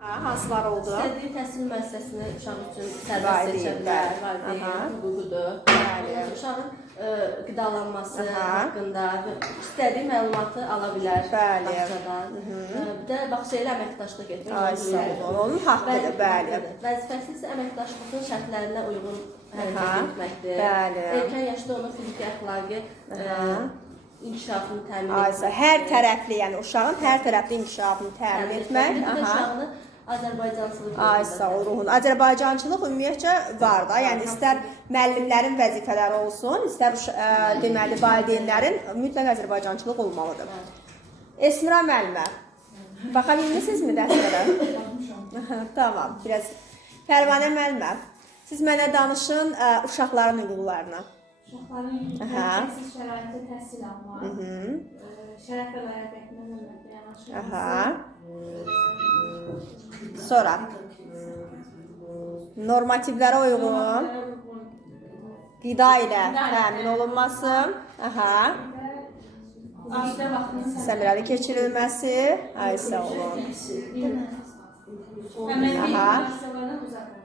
Hansılar oldu? İstədiyi təhsil müəssisəsini uşaq üçün sərbəst seçə bilər, valideyn hüququdur. Uşağın qidalanması haqqında istədiyi məlumatı ala bilər bağçadan. Bir də bağça ilə əməkdaşlıq etmək. Onun haqqıdır, bəli. Vəzifəsi isə əməkdaşlığın şərtlərinə uyğun hərəkət etməkdir. Erkən yaşda onun fiziki, əxlaqi inkişafını təmin etmək. Hər tərəfli, yəni uşağın hər tərəfli inkişafını təmin etmək. Uşağını Azərbaycançılıq ruhun. Azərbaycançılıq ümumiyyətcə var da, yəni istər müəllimlərin vəzifələri olsun, istər deməli valideynlərin mütləq Azərbaycançılıq olmalıdır. Esmira müəllimə, baxa bilmirsinizmi dərslərə? Tamam, biraz. Pərvanə müəllimə, siz mənə danışın uşaqların hüquqlarına. Uşaqların təhsil şəraiti təhsil almaq, şərəf və layiqliyə yanaşmaq. Sonra normativlərə uyğun qida ilə təmin olunması, səmərəli keçirilməsi, sağ olun.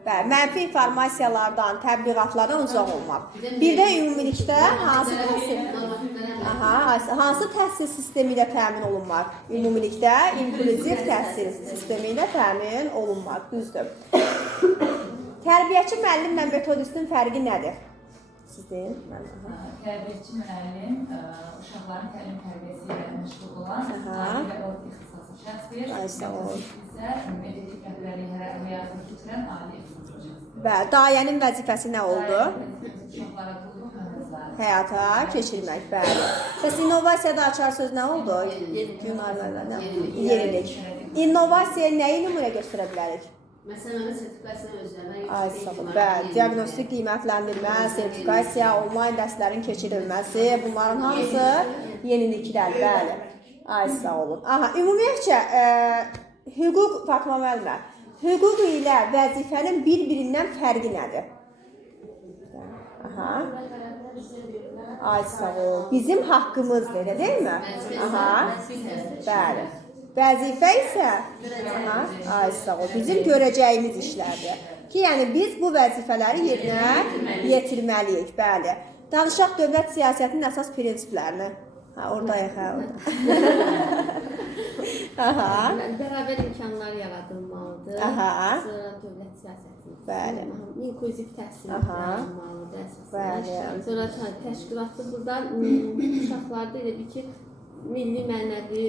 Mənfi informasiyalardan, təbliğatlardan uzaq olmaq. Bir də ümumilikdə hansı təhsil sistemi ilə təmin olunmaq? Ümumilikdə inklüziv təhsil sistemi ilə təmin olunmaq, düzdür. Tərbiyəçi müəllimlə metodistin fərqi nədir? Siz deyin. Tərbiyəçi müəllim uşaqların təlim tərbiyəsi ilə məşğul olan ali və orta ixtisaslı şəxsdir. İsə metodik rəhbərliyi həyata keçirən ali ixtisaslı şəxsdir. Dayənin vəzifəsi nə oldu? Uşaqlara qulluq məqsədləri həyata keçirmək, bəli. Bəs innovasiyada açar söz nə oldu? Yenilik. İnnovasiyaya nəyi nümunə göstərə bilərik? Məsələn, sertifikasiyanı özlərinə bəli, diaqnostik qiymətləndirmə, sertifikasiya, onlayn dərslərin keçirilməsi, bunların hamısı yeniliklər, bəli. Sağ olun. Ümumiyyətcə, hüquq, Fatma müəllimə, hüquq ilə vəzifənin bir-birindən fərqi nədir? Sağ olun. Bizim haqqımızdır, elə deyilmi? Bəli. Vəzifə isə bizim görəcəyimiz işlərdir. Ki, yəni biz bu vəzifələri yerinə yetirməliyik, bəli. Danışaq dövlət siyasətinin əsas prinsiplərini. Oradayıq, Bərabər imkanlar yaradılmalıdır. Sonra dövlət siyasəti, inklüziv təhsil yaradılmalıdır əsasında. Sonra təşkilatı buradan uşaqlarda elə bir ki, milli mənəvi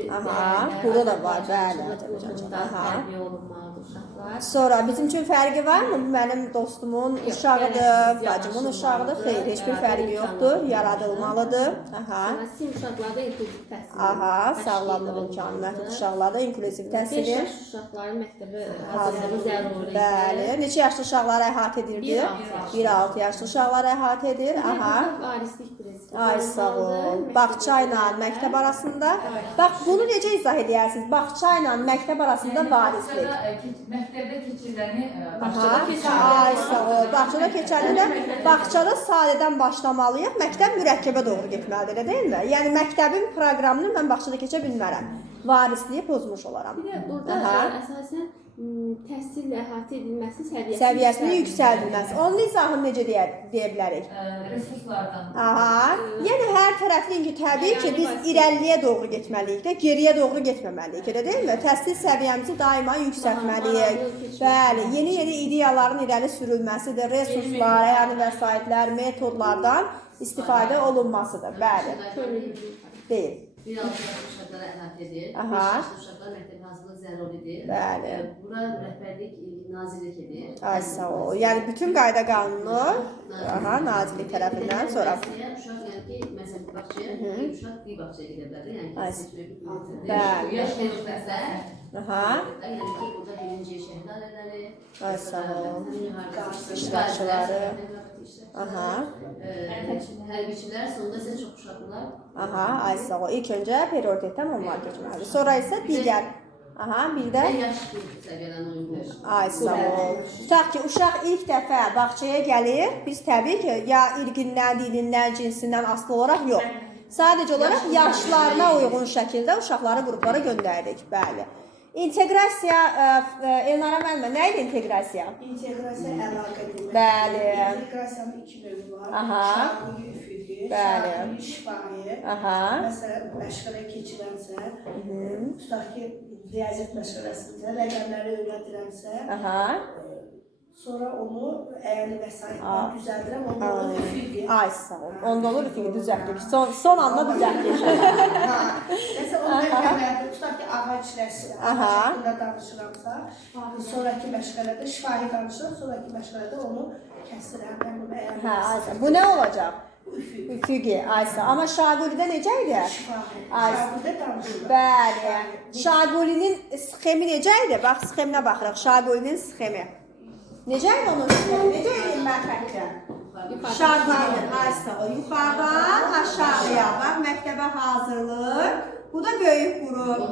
burada da var, bəli. Tərbiyə olunmalıdır uşaqlar. Sonra bizim üçün fərqi var mı? Mənim dostumun uşağıdır, bacımın uşağıdır. Xeyr, heç bir fərqi yoxdur. Yaradılmalıdır. Sizin uşaqlarda inklüziv təhsil. Sağlamlıq imkanı məhdud uşaqlarda inklüziv təhsil. 5 yaş uşaqların məktəbə hazırlığı zəruridir. Bəli. Neçə yaşlı uşaqları əhatə edirdi? 1-6 yaşlı uşaqları əhatə edir. Varislik prinsipi. Sağ ol. Bağça ilə məktəb arasında. Bax, bunu necə izah edərsiniz? Bağça ilə məktəb arasında varislik. Məktəbdə keçiriləni Sağ ol. Bağçada keçəni də bağçada sadədən başlamalıyıq. Məktəb mürəkkəbə doğru getməlidir, elə deyilmi? Yəni məktəbin proqramını mən bağçada keçə bilmərəm. Varisliyi pozmuş olaram. Bir də burada əsasən təhsillə əhatə edilməsi səviyyəsini yüksəldilməsi. Onun izahını necə deyə bilərik? Resurslardan. Yəni hər tərəfli təbii ki, biz irəliyə doğru getməliyik də, geriyə doğru getməməliyik, elə deyilmi? Təhsil səviyyəmizi daima yüksəltməliyik. Bəli, yeni ideyaların irəli sürülməsidir, resurslar, yəni vəsaitlər, metodlardan istifadə olunmasıdır. Bəli. Deyil. 1-6 yaş uşaqlara əhatə edir. 5 yaşlı uşaqlar məktəbə hazırlıq zəruridir. Bəli. Bura rəhbərlik nazirlik edir. Sağ ol. Yəni bütün qayda qanunu nazirlik tərəfindən sonra. Uşaq yəni ki, məsələn, bağçaya, uşaq bir bağçaya gedə bilər. Yəni ki, seçmək mümkündür. Bəli. Yaş verilməsə, yəni ki, burada birinci şəhid ailələri, sağ ol. iştirakçıları, hərbiçilər, sonunda isə çox uşaqlar. Sağ ol. İlk öncə prioritetdən onlar keçməlidir. Sonra isə digər. Bir də yaş səviyyədən uyğun. Sağ ol. Tutaq ki, uşaq ilk dəfə bağçaya gəlir, biz təbii ki, ya irqindən, dilindən, cinsindən asılı olaraq yox. Sadəcə olaraq yaşlarına uyğun şəkildə uşaqları qruplara göndəririk. Bəli. İnteqrasiya, Elnara müəllimə, nə idi inteqrasiya? İnteqrasiya əlaqə demək. Bəli. İnteqrasiyanın iki növü var. Aha. Şagird üfüqi, Bəli. şagird şifahi. Aha. Məsələn, məşğələ keçirəmsə, tutaq ki, riyaziyyat məşğələsində rəqəmləri öyrədirəmsə, Aha. sonra onu əyəli vəsaitlə düzəldirəm, onda olur üfüqi. Ay sağ ol. Onda olur üfüqi düzəltdik. Son anda düzəltdik. Məsələn, onu məşğələdə tutaq ki, ağac rəsmi, ağac haqqında danışıramsa, sonraki məşğələdə şifahi danışıram, sonraki məşğələdə onu kəsirəm, mən bunu əyəli Hə, Aysa. Bu nə olacaq? Üfüqi, Aysa. Amma Şagüldə necə idi? şifahi. Aysa. Şagirdə danışıram. Bəli. Şagülinin sxemi necə idi? Bax, sxeminə baxırıq. Şagülinin sxemi. Necə idi onun sxemi? Necə idi mən xəttə? Şagülinin, Aysa. O yuxarıdan aşağıya. Bax, məktəbə hazırlıq. Bu da böyük qrup.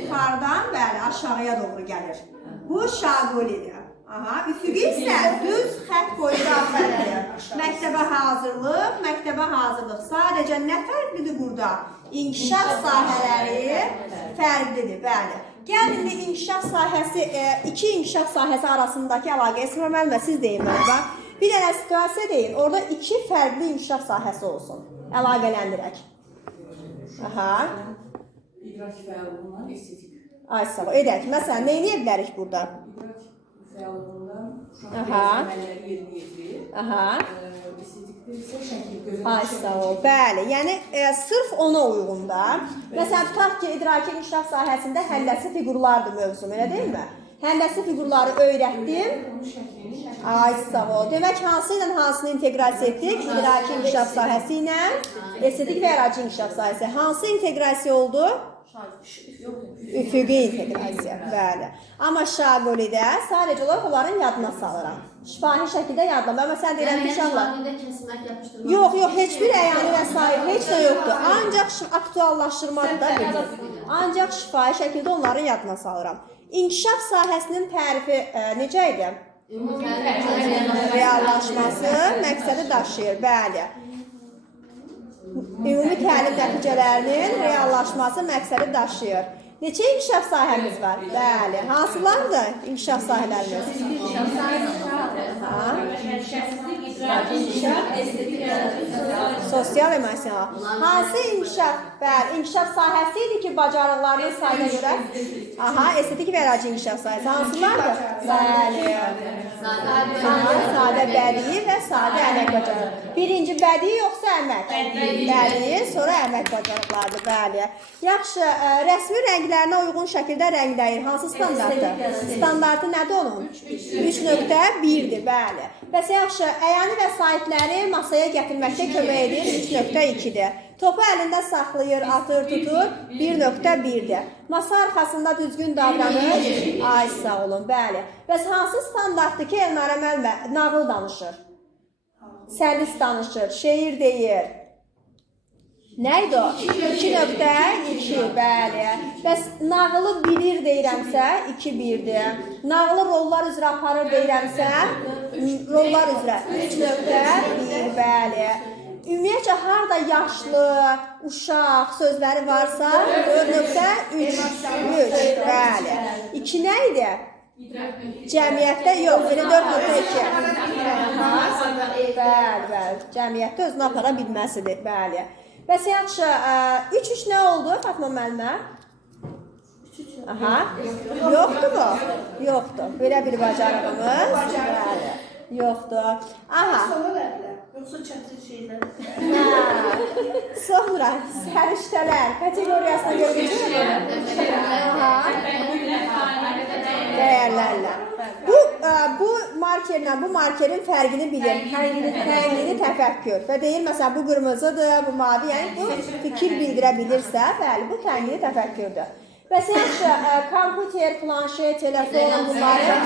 Yuxarıdan, bəli, aşağıya doğru gəlir. Bu Şagülüdür. Aha, üfüqi isə düz xətt boyu daxildir. Məktəbə hazırlıq, məktəbə hazırlıq. Sadəcə nə fərqlidir burada? İnkişaf sahələri fərqlidir, bəli. Gəlin indi inkişaf sahəsi, iki inkişaf sahəsi arasındakı əlaqə. Esma müəllimə, siz deyin mənə. Bir dənə situasiya deyin, orada iki fərqli inkişaf sahəsi olsun. Əlaqələndirək. Aha. İdrak fəallığından estetik. Ay sağ ol, edək. Məsələn, nə edə bilərik burada? İdrak fəallığından uşaq Aha. əməlləri yerinə yetirir. Aha. Estetikdə isə şəkil gözəl. Ay sağ ol, bəli. Yəni sırf ona uyğun da. Məsələn, tutaq ki, idraki inkişaf sahəsində həlləsi fiqurlardır mövzum, elə deyilmi? Həlləsi fiqurları öyrətdim. Ay sağ ol. Demək, hansı ilə hansını inteqrasiya etdik? İdraki inkişaf sahəsi ilə estetik və yaradıcı inkişaf sahəsi. Hansı inteqrasiya oldu? Üfüqi inteqrasiya, bəli. Amma Şagüldə sadəcə olaraq onların yadına salıram. Şifahi şəkildə yadına. Məsələn, deyirəm ki, uşaqlar... Yox, heç bir əyani vəsait, heç nə yoxdur. Ancaq aktuallaşdırmadır da bizim. Ancaq şifahi şəkildə onların yadına salıram. İnkişaf sahəsinin tərifi necə idi? Reallaşması məqsədi daşıyır, bəli. Ümumi təlim nəticələrinin reallaşması məqsədi daşıyır. Neçə inkişaf sahəmiz var? Bəli. Hansılardır inkişaf sahələrimiz? Sosial emosional. Hansı inkişaf? Bəli, inkişaf sahəsi idi ki, bacarıqlarının sayına görə. Aha, estetik və yaradıcı inkişaf sahəsi. Hansılardır? Bəli. Sadə bədii və sadə əmək bacarığı. Birinci bədii yoxsa əmək? Bədii, sonra əmək bacarıqlardır, bəli. Yaxşı, rəsmi rənglərinə uyğun şəkildə rəngləyir. Hansı standartdır? Standartı nədir onun? 3.1-dir, bəli. Bəs yaxşı, əyani vəsaitləri masaya gətirməkdə kömək edir 3.2-dir. Topu əlində saxlayır, atır, tutur 1.1-dir. Masa arxasında düzgün davranır. Ay sağ olun, bəli. Bəs hansı standartdır ki, Elnara müəllimə nağıl danışır? Səlis danışır, şeir deyir. Nə idi o? 2.2, bəli. Bəs nağılı bilir deyirəmsə, 2.1-dir. Nağılı rollar üzrə aparır deyirəmsə, rollar üzrə 3.1, bəli. Ümumiyyətcə, harada yaşlı, uşaq sözləri varsa, 4.3, bəli. 2 nə idi? Cəmiyyətdə yox, elə 4.2. Bəli, cəmiyyətdə özünü apara bilməsidir, bəli. Bəs yaxşı, 3 nə oldu Fatma müəllimə? Aha, yoxdur mu? Yoxdur, belə bir bacarığımız, bəli, yoxdur. Aha. Yoxsa çətin şeylər. Sonra səriştələr kateqoriyasına görə dəyərlərlə. Bu markerlə bu markerin fərqini bilir. Tənqidi təfəkkür. Və deyir, məsələn, bu qırmızıdır, bu mavi, yəni bu fikir bildirə bilirsə, bəli, bu tənqidi təfəkkürdür. Bəs yaxşı, kompüter, planşet, telefon, bunların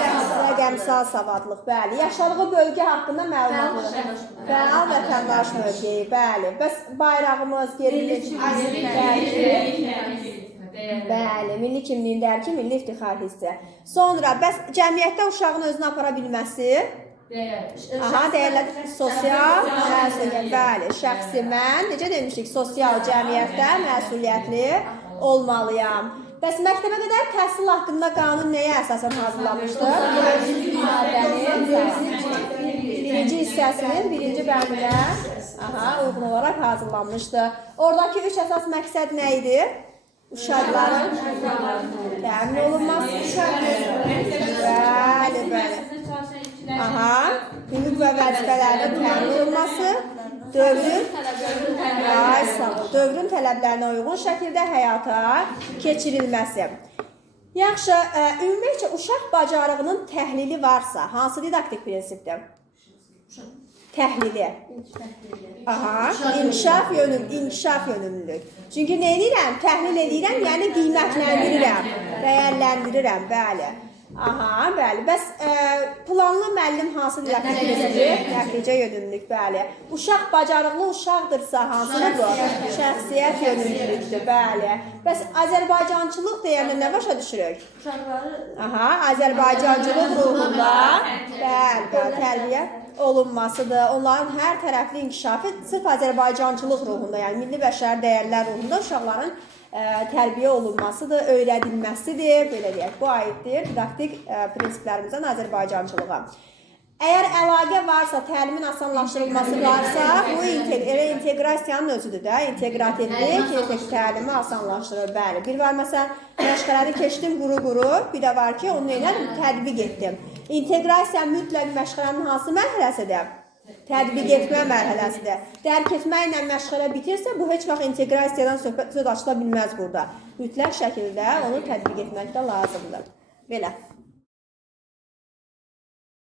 rəqəmsal savadlıq, bəli. Yaşadığı bölgə haqqında məlumatlı. Fəal vətəndaş mövqeyi, bəli. Bəs bayrağımız, gerilik, bəli, milli kimliyin dərki, milli iftixar hissi. Sonra, bəs cəmiyyətdə uşağın özünü apara bilməsi? Aha, deyirlər, sosial məsuliyyət, bəli. Şəxsi mən, necə demişdik, sosial cəmiyyətdə məsuliyyətli olmalıyam. Bəs məktəbə qədər təhsil haqqında qanun nəyə əsasən hazırlanmışdı? Birinci hissəsinin birinci bəndinə uyğun olaraq hazırlanmışdı. Oradakı 3 əsas məqsəd nə idi? Uşaqların təmin olunması. Bəli, bəli. Hüquq və vəzifələrinin təmin olunması, dövrün tələblərinə uyğun şəkildə həyata keçirilməsi. Yaxşı, ümumiyyətcə uşaq bacarığının təhlili varsa, hansı didaktik prinsipdir? Təhlili. İnkişaf yönümlülük. Çünki nə edirəm? Təhlil edirəm, yəni qiymətləndirirəm, dəyərləndirirəm, bəli. Bəli. Bəs planlı müəllim hansı didaktik prinsipdir? Nəticə yönümlülük, bəli. Uşaq bacarıqlı uşaqdırsa hansıdır bu? Şəxsiyyət yönümlülükdür, bəli. Bəs Azərbaycançılıq deyəndə nə başa düşürük? Azərbaycançılıq ruhunda tərbiyə olunmasıdır. Onların hər tərəfli inkişafı sırf Azərbaycançılıq ruhunda, yəni milli bəşəri dəyərlər ruhunda uşaqların tərbiyə olunmasıdır, öyrədilməsidir, belə deyək. Bu aiddir didaktik prinsiplərimizdən Azərbaycançılığa. Əgər əlaqə varsa, təlimin asanlaşdırılması varsa, bu inteqrasiyanın özüdür də, inteqrativlik, təlimi asanlaşdırır, bəli. Bir var, məsələn, məşqələri keçdim quru-quru, bir də var ki, onu elədim, tədbiq etdim. İnteqrasiya mütləq məşqələrin hansı mərhələsidir? Tədbiq etmə mərhələsidir. Dərk etməklə məşğələ bitirsə, bu heç vaxt inteqrasiyadan söz açıla bilməz burada. Mütləq şəkildə onu tədbiq etmək də lazımdır. Belə.